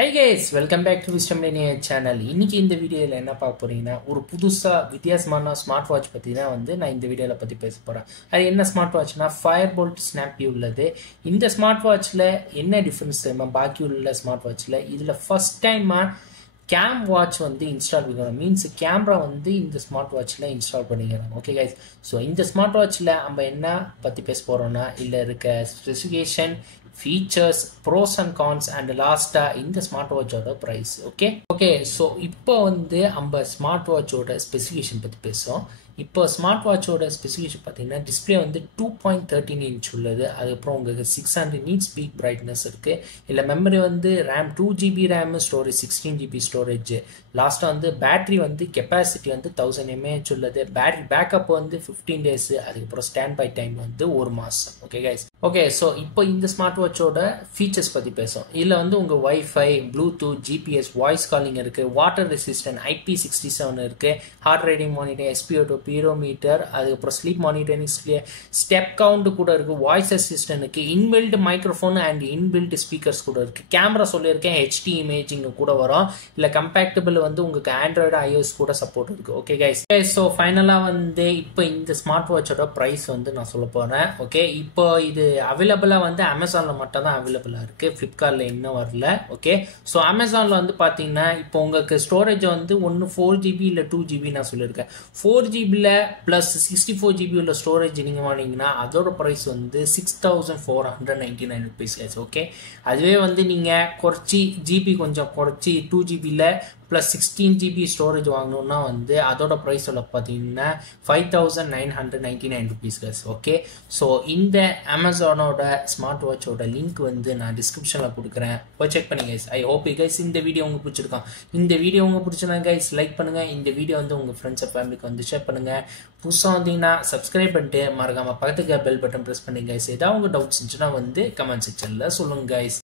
Hi guys, welcome back to 𝗙cie𝗹𝗹𝐴 channel. இன்னைக்கு இந்த வீடியோல என்ன பார்க்க போறீங்கன்னா ஒரு புதுசா வித்தியாசமான ஸ்மார்ட் வாட்ச் பத்தி தான் நான் இந்த வீடியோல பத்தி பேச போறேன். அது என்ன ஸ்மார்ட் வாட்ச்னா Fire-Boltt Snapp உள்ளது. இந்த ஸ்மார்ட் வாட்ச்ல என்ன டிஃபரன்ஸ் தெரியுமா பாக்கி உள்ள ஸ்மார்ட் வாட்ச்ல? இதுல ஃபர்ஸ்ட் டைமா கேம் வாட்ச் வந்து இன்ஸ்டால் பண்ணிக்கிறோம். மீன்ஸ் கேமரா வந்து இந்த ஸ்மார்ட் வாட்ச்ல இன்ஸ்டால் பண்ணிக்கிறோம். ஓகே கைஸ், ஸோ இந்த ஸ்மார்ட் வாட்ச்ல நம்ம என்ன பத்தி பேச போறோம்னா இல்ல இருக்க specification, features, pros and cons, and last in the smartwatch order price. Okay, so இப்போ வந்து நம்ம ஸ்மார்ட் வாட்சோட ஸ்பெசிஃபிகேஷன் பத்தி பேசுவோம். இப்போ ஸ்மார்ட் வாட்சோட ஸ்பெசிஃபிகேஷன் பார்த்தீங்கன்னா டிஸ்பிளே வந்து 2.13 இன்ச் உள்ளது. அதுக்கப்புறம் உங்களுக்கு 600 நீட்ஸ் பீக் பிரைட்னஸ் இருக்கு. இல்லை மெமரி வந்து RAM 2GB RAM, storage 16GB storage. லாஸ்ட்டாக வந்து பேட்டரி வந்து கெப்பாசிட்டி வந்து 1000 mAh உள்ளது. பேட்டரி பேக்கப் வந்து 15 days. அதுக்கப்புறம் ஸ்டாண்ட் பை டைம் வந்து 1 மாதம். ஓகே கைஸ், ஓகே ஸோ இப்போ இந்த ஸ்மார்ட் வாட்சோட ஃபீச்சர்ஸ் பற்றி பேசுவோம். இதில் வந்து உங்கள் wifi, Bluetooth, GPS, voice calling இருக்குது, வாட்டர் ரெசிஸ்டன்ட், IP67 இருக்குது, ஹார்ட் ரேட்டிங் மானிட்டர், SpO2 பீரோமீட்டர், அதுக்கப்புறம் ஸ்லீப் மானிட்டரிங், ஸ்டெப் கவுண்ட் கூட இருக்கு, வாய்ஸ் அசிஸ்டன்ட்க்கு inbuilt microphone and inbuilt speakers கூட இருக்கு. கேமரா சொல்லியிருக்கேன், HD இமேஜிங் கூட வரும். இல்லை கம்பேக்டபிள் வந்து உங்களுக்கு ஆண்ட்ராய்டு, iOS கூட சப்போர்ட் இருக்கு. ஓகே கைஸ், ஸோ ஃபைனலாக வந்து இப்போ இந்த ஸ்மார்ட் வாட்சோட ப்ரைஸ் வந்து நான் சொல்ல போறேன். ஓகே, இப்போ இது அவைலபிளாக வந்து அமேசானில் மட்டும் தான் அவைலபிளாக இருக்கு, ஃப்ளிப்கார்ட்டில் இன்னும் வரல. ஓகே, ஸோ அமேசானில் வந்து பார்த்தீங்கன்னா இப்போ உங்களுக்கு ஸ்டோரேஜ் வந்து ஒன்று 4GB இல்லை 2GB நான் சொல்லியிருக்கேன். 4GB பிளஸ் 64GB உள்ள ஸ்டோரேஜ் நீங்க வாங்கினீங்கன்னா அதோட பிரைஸ் வந்து 6499 rupees. ஓகே, அதுவே வந்து நீங்க குறைச்சி ஜிபி கொஞ்சம் குறைச்சி 2GB plus 16GB ஸ்டோரேஜ் வாங்கணும்னா வந்து அதோட ப்ரைஸ் பார்த்தீங்கன்னா 5999 rupees. ஓகே, ஸோ இந்த அமேசானோட ஸ்மார்ட் வாட்சோட லிங்க் வந்து நான் டிஸ்கிரிப்ஷனில் கொடுக்குறேன், போய் செக் பண்ணுங்க கைஸ். ஐ ஹோப் கைஸ் இந்த வீடியோ உங்களுக்கு பிடிச்சிருக்கான். இந்த வீடியோ உங்களுக்கு பிடிச்சிருந்தா கைஸ் லைக் பண்ணுங்க. இந்த வீடியோ வந்து உங்க ஃப்ரெண்ட்ஸ் அண்ட் ஃபேமிலிக்கு வந்து ஷேர் பண்ணுங்க. புதுசாக வந்தீங்கன்னா சப்ஸ்கிரைப் பண்ணிட்டு மறக்காம பக்கத்துக்கு பெல் பட்டன் ப்ரெஸ் பண்ணுங்க கைஸ். ஏதாவது உங்க டவுட்ஸ் இருந்துச்சுன்னா வந்து கமெண்ட் செக்ஷன்ல சொல்லுங்க கைஸ்.